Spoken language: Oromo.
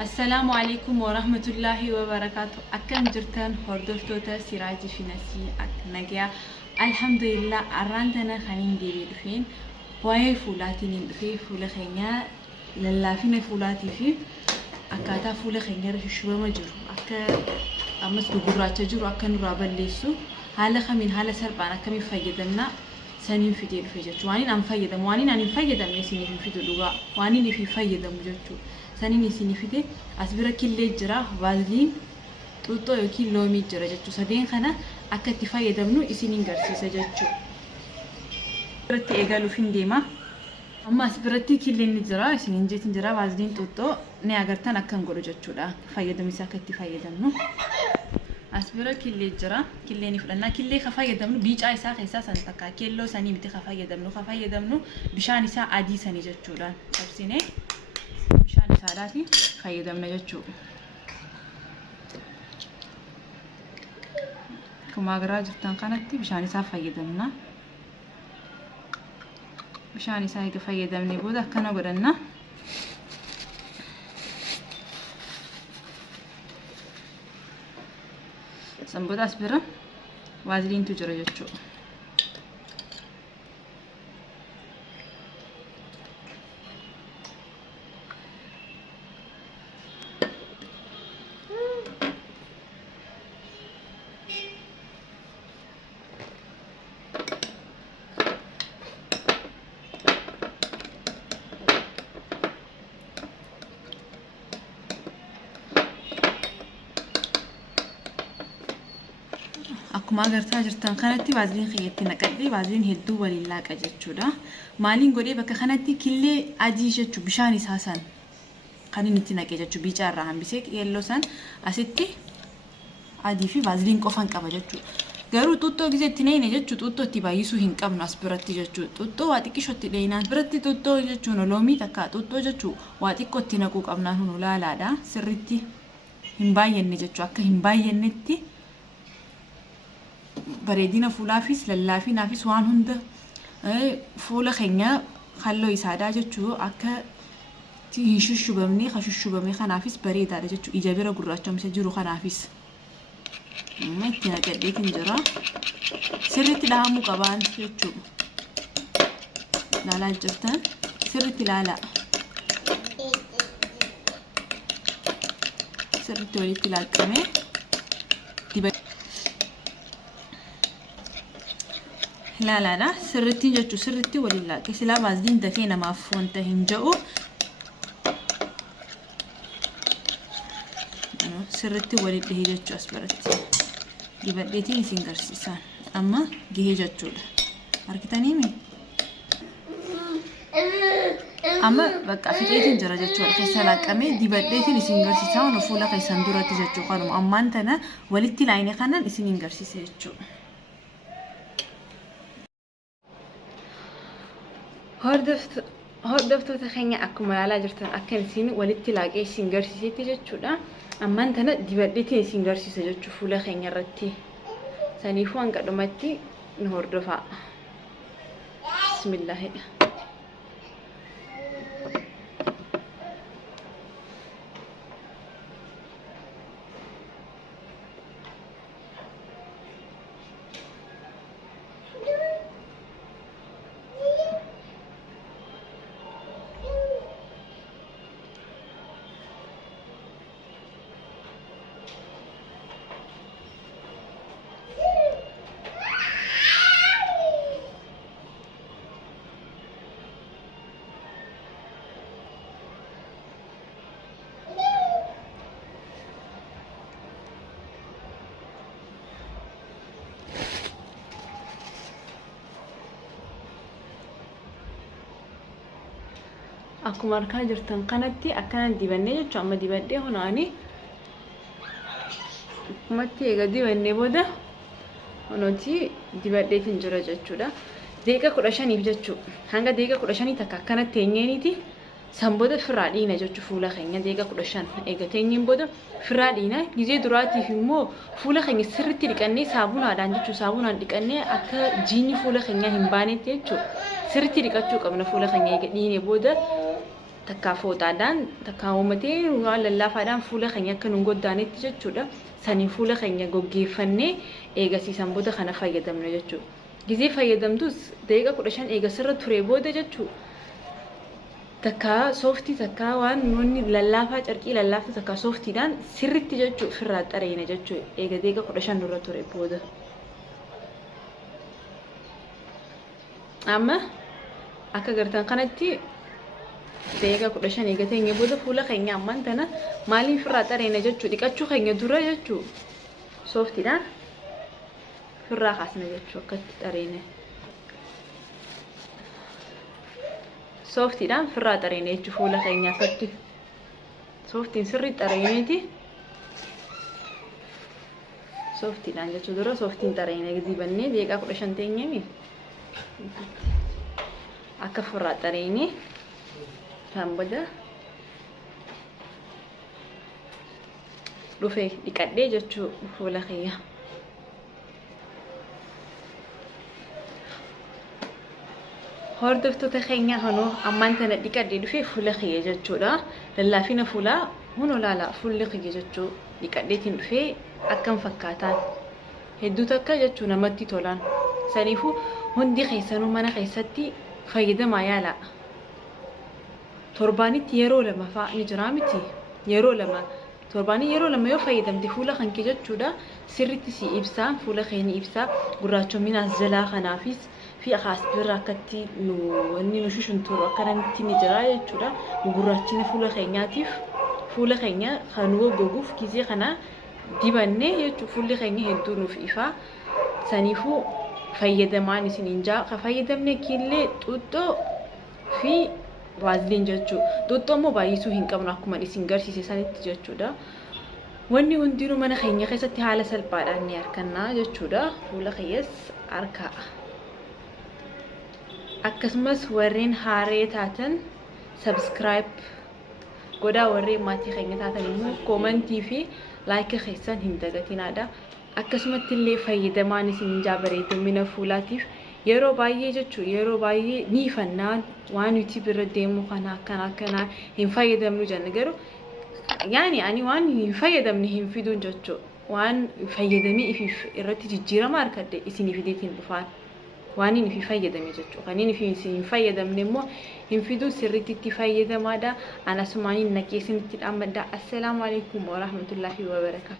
السلام عليكم ورحمة الله وبركاته. أكن جرتان هردفتوتا سراجي في نسي أكنجيا. الحمد لله أرانتنا خنين ديري دفين. وهي فولاتين دفين فول خنيا للا فينا فولاتي في أكاتا فول خنيا رشوا مجر أك أمس بقرات تجر أكن رابل ليسو هلا خمين هلا سربنا كم يفيدنا سنين في دير في جت وانين أم فيدا وانين أنا فيدا من سنين في دلوقا وانين في فيدا مجتو سنين سنين في دي أسبرا كل جرا فازلين توتو يكيل لومي جرا جتو سدين خنا أكتر فيدا منو سنين قرسي سجتو برتي إيجالو فين ديما أما أسبرتي كل نجرا سنين جت نجرا فازلين توتو نياغرتان أكن قولو جتو لا فيدا مساكتي فيدا منو أسبرا كل جرا كل نفلنا كل خفاية دمنو بيج أي ساق إساس أنتكا كيلو سني متى خفاية دمنو بشان إسا عادي سني جتشولا تبصينه بشان إسا عادي خفاية دمنا جتشو كم أقرأ جتان كانتي بشان إسا خفاية دمنا بشان إسا هيك خفاية دمني بودا كنا قرنا سنبودا أسبرا وازلين تجرى جتشو أكو ما قرتها جرتان خانتي وازلين خيتي نقدي وازلين هدو ولله كجتشودا مالين قولي بك خانتي كل عادي جتشو بشاني ساسان خانين نتناكي جتشو بيجار راهم بيسك يلوسان أستي عادي في وازلين كوفان كابا جتشو قالوا توتو جزء تنين جتشو توتو تبايسو هنكاب ناس برتي جتشو توتو واتيكي شو تلينا برتي توتو جتشو نلومي تكا توتو جتشو واتيكو تناكو كابنا هنو لا لا دا سرتي هنباين جتشو أكا هنباين نتي بريدينا فولافيس للافي نافيس وان هند فولا خنيا خلو يساعدا جتشو أكا تيشوشو بمني خشوشو بمني خنافيس بريدا جتشو إيجابيرا قراتشو مسجرو خنافيس متنا كديك نجرا سرت لامو كبان جتشو لا لا جتان سرت لا لا سرت وليت لا كمي لا لا لا سرتي جتشو سرتي ولله كسلا بازدين دفينا ما فونته هنجو سرتي ولله جتشو أسبرتي يبديتي سينجر سيسان أما جه جتشو له أركتاني مين أما بقى في جيتين جرا جتشو الخيسلا كمي يبديتي سينجر سيسان وفولا خيسان دورة جتشو قالوا أما أنتنا ولتي لايني خنن سينجر سيسجتشو هردفت تخيني أكو ملالا جرتان أكن سين ولدت لاقي سينجر سيتي جتشودا أما أنتنا دبدتي سينجر سيجتشو فولا خيني رتي سنيفوان قدمتي نهردفا بسم الله أكو مركان جرتان قناتي أكان ديبني جتشو أما ديبدي هناني متى يقدي بني بودا هنوتي ديبدي تنجرا جتشو دا ديكا كراشاني بجتشو هنگا ديكا كراشاني تكا كانت تينيني تي سامبودا فرادينا جتشو فولا خينيا ديكا كراشان إيجا تينين بودا فرادينا يزي دراتي فيمو فولا خينيا سرتي لكني صابون عدان جتشو صابون عدان لكني أكا جيني فولا خينيا همباني تيجتشو سرتي لكتشو قبنا فولا خينيا يقديني بودا takka fooxaadhaan takka uumatee waan lallaafaadhaan fuula keenya akka nu goddaanetti jechuudha. Sanii fuula keenya goggeeffannee eegasiisan booda kana fayyadamna jechuudha. Gizee fayyadamtus daqiiqa 15 eegasirra ture booda jechuudha. Takka sooftii takka waan nuuni lallaafaa carqii lallaaftu takka sooftiidhaan sirritti jechuudha ofirraa xareena jechuudha. Eega daqiiqa 15 dura ture booda. Amma akka gartan kanatti daqiiqa 15 eegatee booda fuula keenya ammaan tana maaliin ofirraa xareena jechuudha. Dhiqachuu keenya dura jechuudha. Sooftiidhaan ofirraa kaasna jechuudha akkatti xareena. Sooftiidhaan ofirraa xareena jechuudha fuula keenya akkatti. Sooftiin sirriitti xareeneeti. Sooftiidhaan jechuudha dura sooftiin xareena gizibannee daqiiqa 15 teenyame. Akka ofirraa xareenee kan booda dhufee dhiqadhee jechuudha fuula keenya. Hordoftoota keenya kanoo ammaan tana dhiqadhee dhufee fuula keenya jechuudha. Lallaafina fuulaa hunoo laala fuulli keenya jechuudha. Dhiqadheetiin dhufee akkam fakkaataan hedduu takka jechuudha namatti tolaan. Saniifuu hundi keessanuu mana keessatti fayyadamaa yaala. Torbaanitti yeroo lama fa'a ni jira miti. Yeroo lama torbaanii yeroo lama yoo fayyadamte fuula kan kee jechuudha. Sirriitti si ibsaa fuula keenya ibsaa gurraachominaas jalaa kanaafis fi akkas birraa akkatti wanni nu shushuntuuru akkanatti ni jira jechuudha. Gurraachina fuula keenyaatiif fuula keenya kan goguuf gizee kana dibannee jechuudha. Fuulli keenya hedduu nuuf ifaa. Saniifuu fayyadamaan isin injaa ka fayyadamne killee xuuxxoo fi vaaziliin jechuudha. Xuuxxoo immoo baay'isuu hin qabnu akkuma isin garsiise sanitti jechuudha. Wanni hundinuu mana keenya keessatti haala salphaadhaan ni arganna jechuudha. Fuula keenyas harkaa. Akkasumas warreen haaree taatan subscribe godhaa, warreen maatii keenya taatan immoo koomentii fi laayikii keessan hin dagatinaadha. Akkasumatti illee fayyadamaan isin bareedumina fuulaatiif yeroo baay'ee jechuudha. Yeroo baay'ee ni fannaan waan nuti bira deemu kana akkana hin fayyadamnu jenna garuu yaani ani waan hin fayyadamne hin fiduun jechuudha. Waan fayyadamee ifif irratti jijjiirama arkadde isin fideetiin dhufaan waan inni fayyadame jechuudha. Kan inni hin fayyadamne immoo hin fiduu sirriitti itti fayyadamaadha. Anasumaan nageessinitti dhaammadha. Assalaamu alaykum wa rahmatullahi wa barakaatuh.